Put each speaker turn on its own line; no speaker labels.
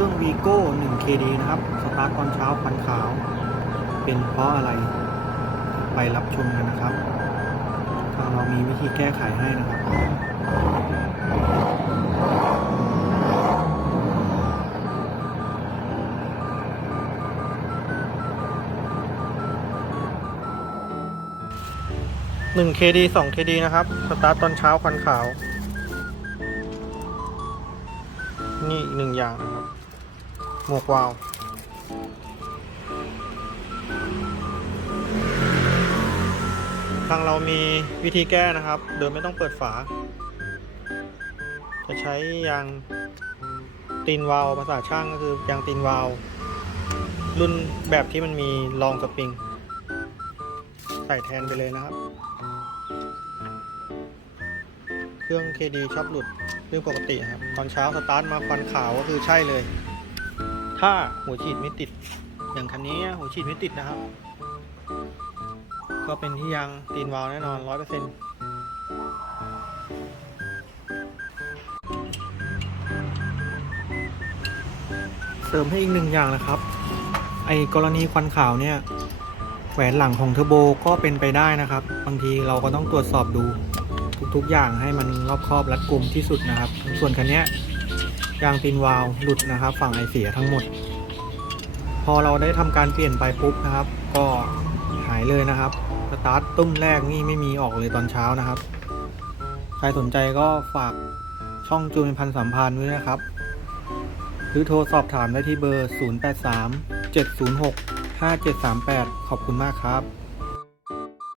ครื่องวีโก้ 1KD นะครับ สตาร์ทตอนเช้าควันขาว เป็นเพราะอะไร ไปรับชมกันนะครับ ทางเรามีวิธีแก้ไขให้นะครับ 1 KD 2 KD นะครับ สตาร์ทตอนเช้าควันขาว นี่อีกหนึ่งอย่างนะครับ หมวกวาว ทางเรามีวิธีแก้นะครับโดยไม่ต้องเปิดฝา จะใช้ยางตีนวาวภาษาช่างก็คือยางตีนวาว รุ่นแบบที่มันมีรองสปริง ใส่แทนไปเลยนะครับ เครื่อง KD ชอบหลุดเรื่องปกติครับ ตอนเช้าสตาร์ทมาควันขาวก็คือใช่เลย ถ้าหัวฉีดไม่ติด อย่างคันนี้หัวฉีดไม่ติดนะครับ ก็เป็นที่ยางตีนวาล์วแน่นอน100%เปอร์เซ็นต์เสริมให้อีกหนึ่งอย่างนะครับ ไอ้กรณีควันขาวเนี่ย แหวนหลังของเทอร์โบก็เป็นไปได้นะครับ บางทีเราก็ต้องตรวจสอบดูทุกๆอย่างให้มันรอบครอบรัดกุมที่สุดนะครับ ส่วนคันนี้ ยางตีนวาล์วหลุดนะครับ ฝั่งไอเสียทั้งหมด พอเราได้ทำการเปลี่ยนไปปุ๊บนะครับ ก็หายเลยนะครับสตาร์ทตุ้มแรกนี่ไม่มีออกเลยตอนเช้านะครับ ใครสนใจก็ฝากช่องจูนพันสัมพันธ์ไว้นะครับ หรือโทรสอบถามได้ที่เบอร์ 083 706 5738 ขอบคุณมากครับ